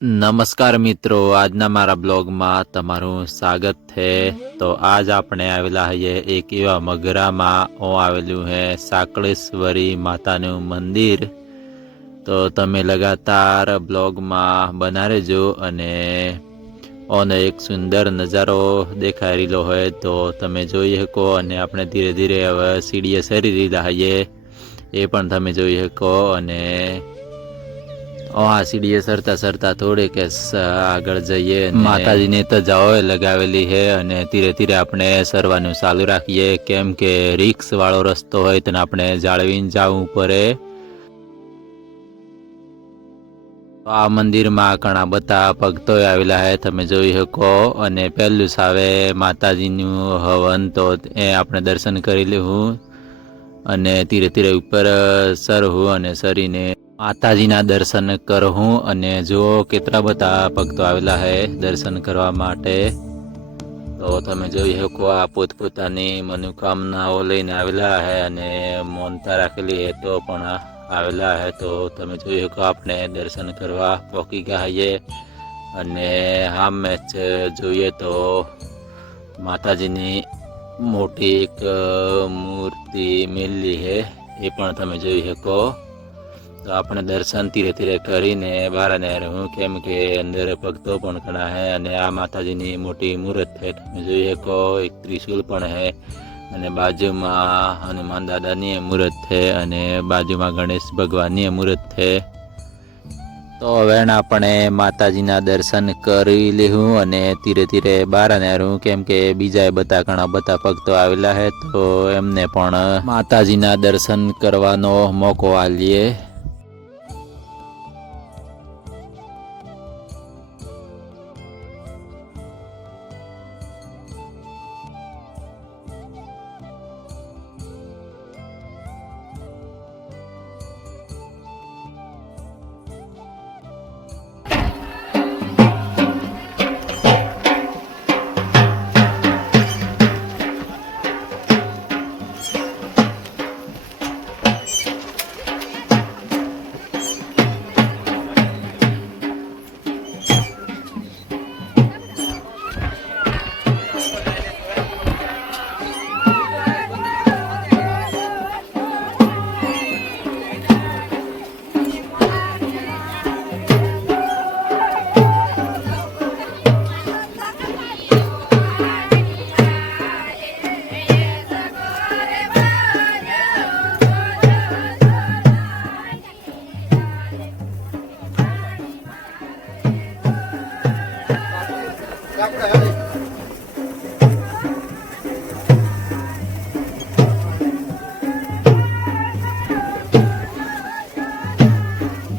નમસ્કાર મિત્રો, આજના મારા બ્લોગમાં તમારું સ્વાગત છે। તો આજ આપણે આવેલા હૈયે એક એવા મગરામાં આવેલું હે સાકળેશ્વરી માતાનું મંદિર। તો તમે લગાતાર બ્લોગમાં બના રહેજો અને ઓનો એક સુંદર નજારો દેખાઈ રહેલો હોય તો તમે જોઈ શકો। અને આપણે ધીરે ધીરે હવે સીડીએ સરી રહ્યા હૈયે એ પણ તમે જોઈ શકો। અને સીડીએ સરતા સરતા થોડીક આગળ જઈએ, માતાજીને તો જાઓ લગાવેલી હે અને ધીરે ધીરે આપણે સરવાનું ચાલુ રાખીએ, કેમ કે રિક્સ વાળો રસ્તો હોય તો આપણે જાળવીને જવું પડે। આ મંદિરમાં ઘણા બધા ભક્તો આવેલા હે તમે જોઈ શકો। અને પહેલું સાવે માતાજીનું હવન તો એ આપણે દર્શન કરી લેવું અને ધીરે ધીરે ઉપર સરહું અને સરીને માતાજીના દર્શન કરહું। અને જો કેટલા બધા ભક્તો આવેલા હે દર્શન કરવા માટે તો તમે જોઈ શકો। આ પોતપોતાની મનોકામનાઓ લઈને આવેલા હે અને મોનતા રાખેલી હે તો પણ આવેલા હે। તો તમે જોઈ શકો આપણે દર્શન કરવા પહોંચી ગયા હૈયે અને હા મેચ જોઈએ તો માતાજીની મોટી એક મૂર્તિ મેલી હે એ પણ તમે જોઈ શકો। તો આપણે દર્શન ધીરે ધીરે કરીને બહાર હું કેમ કે અંદર ભક્તો પણ ઘણા હે અને આ માતાજીની મોટી મૂર્ત છે તમે જોઈ શકો। એક ત્રિશુલ પણ હે અને બાજુમાં હનુમાન દાદાની મૂર્ત છે અને બાજુમાં ગણેશ ભગવાનની મૂર્ત છે। તો હવે આપણે માતાજીના દર્શન કરી લેવું અને ધીરે ધીરે બહાર હું કેમ કે બીજા બધા ઘણા બધા ભક્તો આવેલા હે તો એમને પણ માતાજીના દર્શન કરવાનો મોકો આલીએ।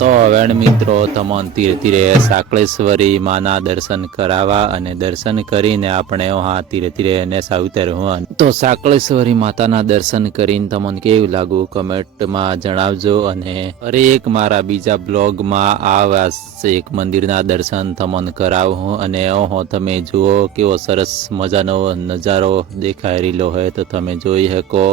તો હવે મિત્રો તમને ધીરે ધીરે સાકળેશ્વરી માના દર્શન કરાવવા અને દર્શન કરીને આપણે ધીરે ધીરે નેસા ઉતરવું। તો સાકળેશ્વરી માતાના દર્શન કરીને તમને કેવું લાગુ કમેન્ટમાં જણાવજો અને હરેક મારા બીજા બ્લોગમાં આવા એક મંદિરના દર્શન તમને કરાવું અને તમે જુઓ કેવો સરસ મજાનો નજારો દેખાઈ રહેલો હોય તો તમે જોઈ શકો।